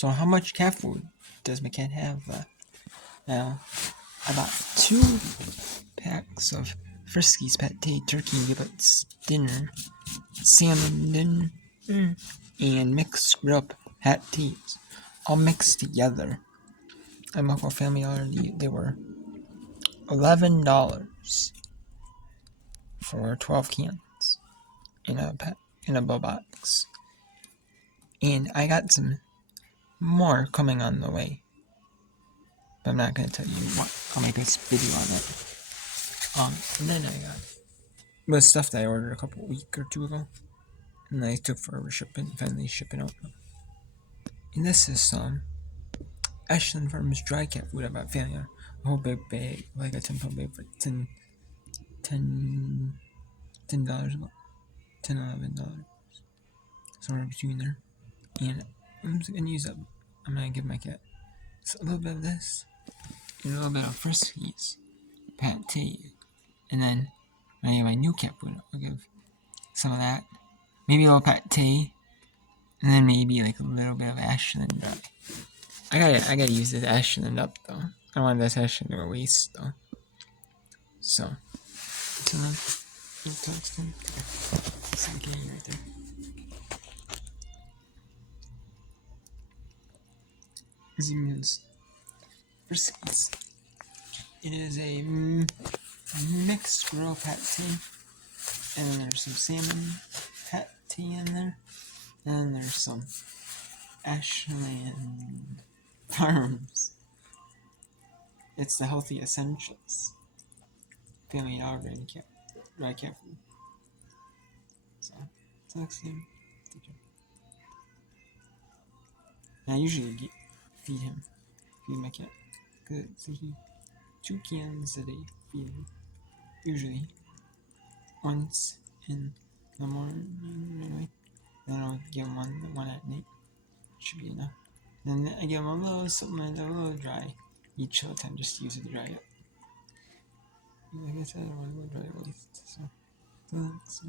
So how much cat food does my cat have? Now, I bought 2 packs of Friskies Pate turkey giblets dinner, salmon dinner, and mixed grilled patties, all mixed together. At my local Family Dollar, they were $11 for 12 cans in a box. And I got some more coming on the way, but I'm not going to tell you what. I'll make a video on it. And then I got the stuff that I ordered a week or 2 ago, and I took forever shipping, finally shipping out. And this is some Ashland Farms dry cat food. I bought Family Dollar, a whole big bag, like a 10-pound bag for $10, $11, somewhere between there. And I'm just gonna I'm gonna give my cat a little bit of this, and a little bit of Friskies Pate, and then when I get my new cat food, I'll give some of that, maybe a little Pate, and then maybe like a little bit of Ashland. I gotta use this Ashland up though. I don't want this Ashland to waste though. So then, right there. Siemens Friskies. It is a mixed grilled pate, and then there's some salmon pate in there, and then there's some Ashland Farms. It's the Healthy Essentials Family Dollar dry cat food. So next thing. And I usually feed my cat, because it's 2 cans a day feed him. Usually once in the morning, anyway. Then I'll give him one at night. Should be enough. Then I give him a little supplement, a little dry each time, just to use it to dry up. Like I said, I want a little dry at least. So thanks.